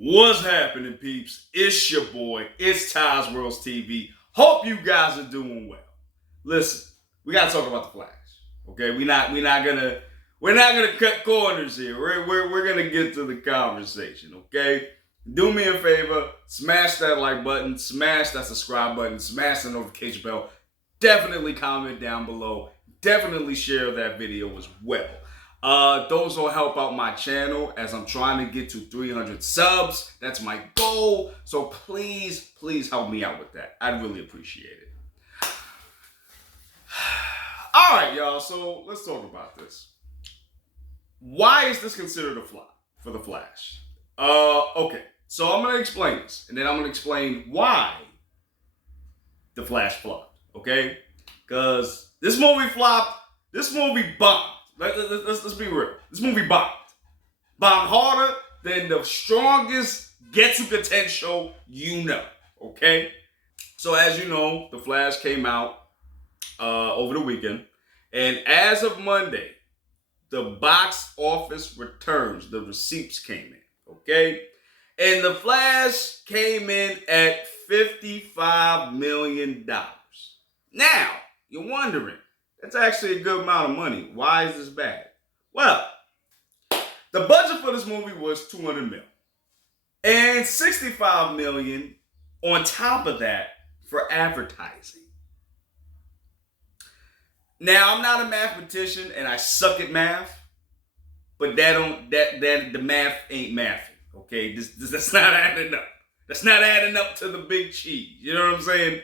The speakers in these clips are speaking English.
What's happening, peeps? It's your boy. It's tais.worldtv. Hope you guys are doing well. Listen, we gotta talk about the Flash. Okay, we're not gonna cut corners here. We're gonna get to the conversation. Okay, do me a favor, smash that like button, smash that subscribe button, smash the notification bell. Definitely comment down below. Definitely share that video as well. Those will help out my channel as I'm trying to get to 300 subs. That's my goal. So please help me out with that. I'd really appreciate it. All right, y'all. So let's talk about this. Why is this considered a flop for the Flash? Okay. So I'm going to explain this, and then I'm going to explain why the Flash flopped. Okay? Because this movie flopped. This movie bombed. Let's be real. This movie bombed. Bombed harder than the strongest Getsuga Ten show you know. Okay? So as you know, The Flash came out over the weekend. And as of Monday, the box office returns. The receipts came in. Okay? And The Flash came in at $55 million. Now, you're wondering, that's actually a good amount of money. Why is this bad? Well, the budget for this movie was $200 million. And $65 million on top of that for advertising. Now, I'm not a mathematician and I suck at math, but the math ain't mathing. Okay? That's not adding up. That's not adding up to the big cheese. You know what I'm saying?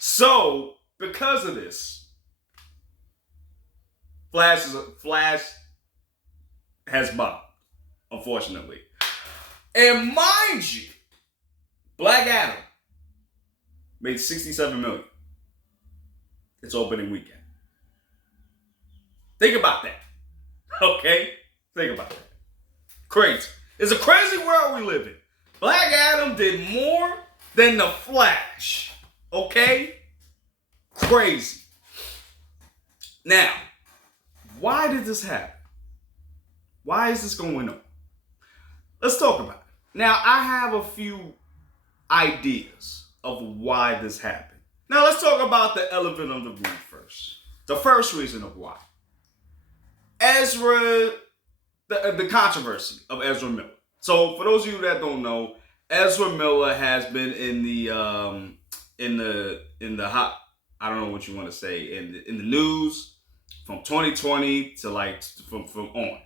So, because of this, Flash has bombed, unfortunately. And mind you, Black Adam made $67 million its opening weekend. Think about that. Okay? Think about that. Crazy. It's a crazy world we live in. Black Adam did more than the Flash. Okay? Crazy. Now, why did this happen? Why is this going on? Let's talk about it. Now, I have a few ideas of why this happened. Now, let's talk about the elephant on the room first. The first reason of why. The controversy of Ezra Miller. So, for those of you that don't know, Ezra Miller has been in the hot, I don't know what you want to say, in the news from 2020 to from on.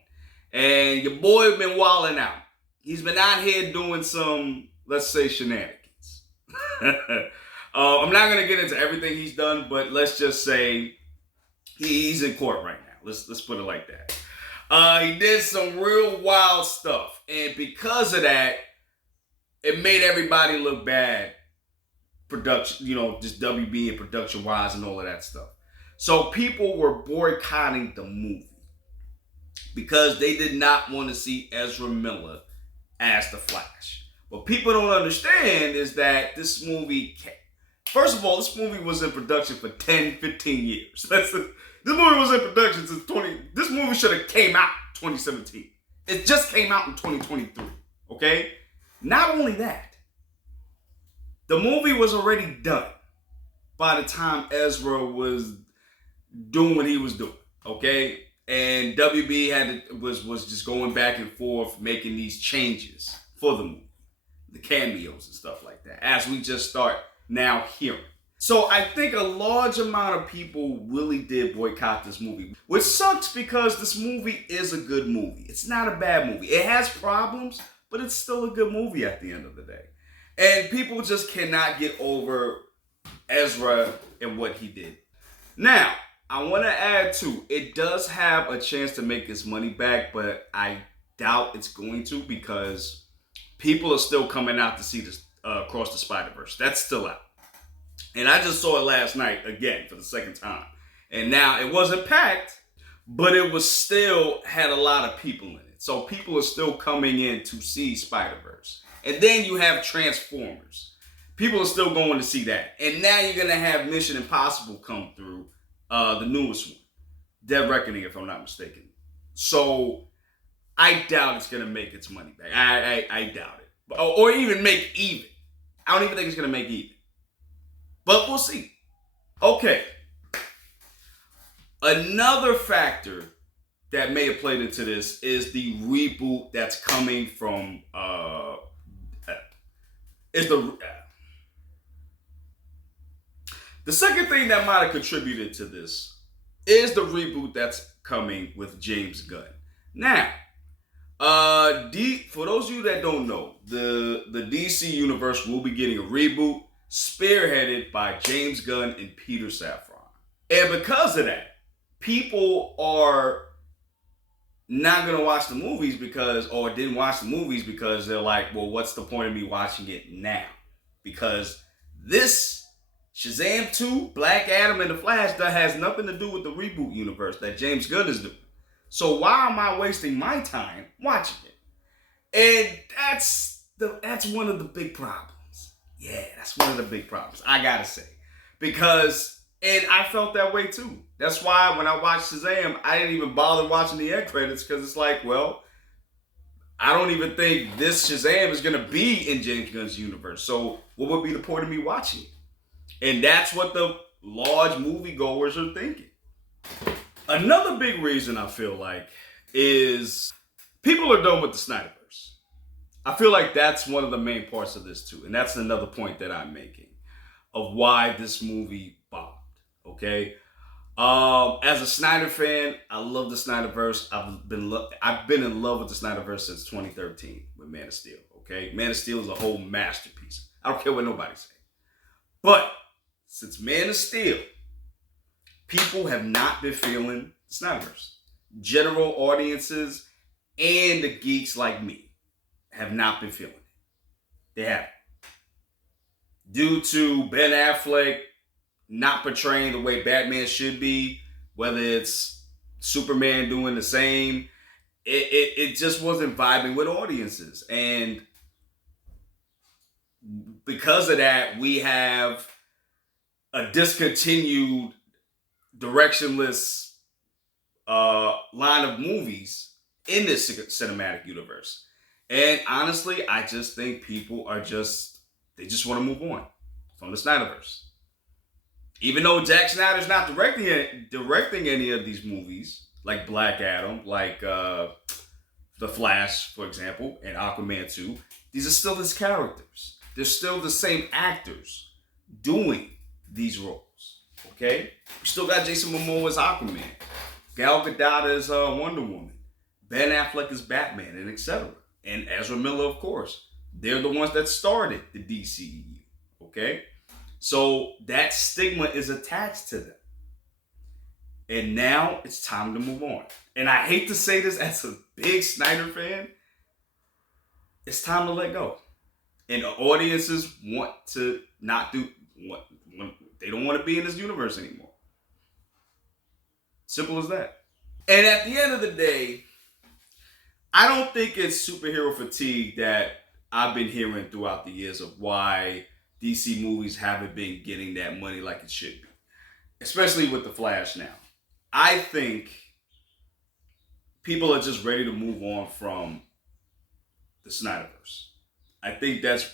And your boy been wilding out. He's been out here doing some, let's say, shenanigans. I'm not going to get into everything he's done, but let's just say he's in court right now. Let's put it like that. He did some real wild stuff. And because of that, it made everybody look bad. Production, just WB and production-wise and all of that stuff. So people were boycotting the movie because they did not want to see Ezra Miller as the Flash. What people don't understand is that this movie, first of all, this movie was in production for 10, 15 years. This movie was in production since this movie should have came out in 2017. It just came out in 2023, okay? Not only that, the movie was already done by the time Ezra was doing what he was doing, okay? And WB was just going back and forth making these changes for the movie, the cameos and stuff like that, as we just start now hearing. So I think a large amount of people really did boycott this movie, which sucks because this movie is a good movie. It's not a bad movie. It has problems, but it's still a good movie at the end of the day. And people just cannot get over Ezra and what he did. Now, I want to add too, it does have a chance to make its money back, but I doubt it's going to because people are still coming out to see this Across the Spider-Verse. That's still out. And I just saw it last night again for the second time. And now it wasn't packed, but it was still had a lot of people in it. So people are still coming in to see Spider-Verse. And then you have Transformers. People are still going to see that. And now you're going to have Mission Impossible come through, the newest one. Dead Reckoning, if I'm not mistaken. So I doubt it's going to make its money back. I doubt it. or even make even. I don't even think it's going to make even. But we'll see. Okay. Another factor that may have played into this is the reboot that's coming from the second thing that might have contributed to this is the reboot that's coming with James Gunn. Now, for those of you that don't know, the DC universe will be getting a reboot spearheaded by James Gunn and Peter Safran. And because of that, people are not going to watch the movies or didn't watch the movies because they're like, well, what's the point of me watching it now? Because this Shazam 2, Black Adam, and The Flash, that has nothing to do with the reboot universe that James Gunn is doing. So why am I wasting my time watching it? And that's one of the big problems. Yeah, that's one of the big problems, I gotta say. And I felt that way too. That's why when I watched Shazam, I didn't even bother watching the end credits because it's like, well, I don't even think this Shazam is going to be in James Gunn's universe. So what would be the point of me watching it? And that's what the large moviegoers are thinking. Another big reason I feel like is people are done with the Snyderverse. I feel like that's one of the main parts of this too. And that's another point that I'm making of why this movie bombed. Okay? As a Snyder fan, I love the Snyderverse. I've been in love with the Snyderverse since 2013 with Man of Steel. Okay? Man of Steel is a whole masterpiece. I don't care what nobody says. But since Man of Steel, people have not been feeling the Snyderverse. General audiences and the geeks like me have not been feeling it. They haven't. Due to Ben Affleck not portraying the way Batman should be, whether it's Superman doing the same, it just wasn't vibing with audiences. And because of that, we have a discontinued, directionless line of movies in this cinematic universe. And honestly, I just think people they just want to move on from the Snyderverse. Even though Zack Snyder's not directing any of these movies, like Black Adam, like The Flash, for example, and Aquaman 2, these are still his characters. They're still the same actors doing these roles, okay? We still got Jason Momoa as Aquaman, Gal Gadot as Wonder Woman, Ben Affleck as Batman, and etc. And Ezra Miller, of course. They're the ones that started the DCEU, okay? So that stigma is attached to them. And now it's time to move on. And I hate to say this as a big Snyder fan, it's time to let go. And the audiences want to not do what they don't want to be in this universe anymore. Simple as that. And at the end of the day, I don't think it's superhero fatigue that I've been hearing throughout the years of why DC movies haven't been getting that money like it should be. Especially with The Flash now. I think people are just ready to move on from the Snyderverse. I think that's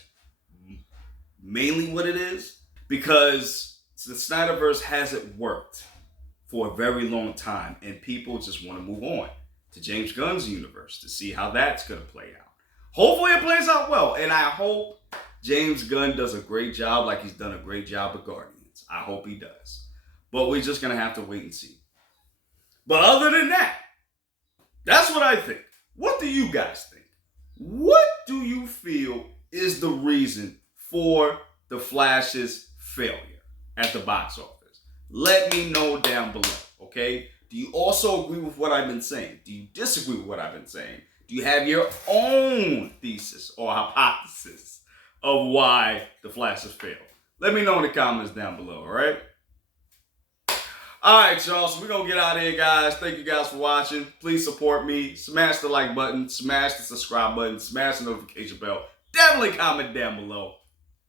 mainly what it is. Because the Snyderverse hasn't worked for a very long time. And people just want to move on to James Gunn's universe to see how that's going to play out. Hopefully it plays out well. And I hope James Gunn does a great job like he's done a great job with Guardians. I hope he does. But we're just going to have to wait and see. But other than that, that's what I think. What do you guys think? What do you feel is the reason for The Flash's failure at the box office? Let me know down below, okay? Do you also agree with what I've been saying? Do you disagree with what I've been saying? Do you have your own thesis or hypothesis of why The Flash has failed? Let me know in the comments down below, all right? All right, y'all, so we're going to get out of here, guys. Thank you guys for watching. Please support me. Smash the like button. Smash the subscribe button. Smash the notification bell. Definitely comment down below.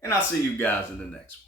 And I'll see you guys in the next one.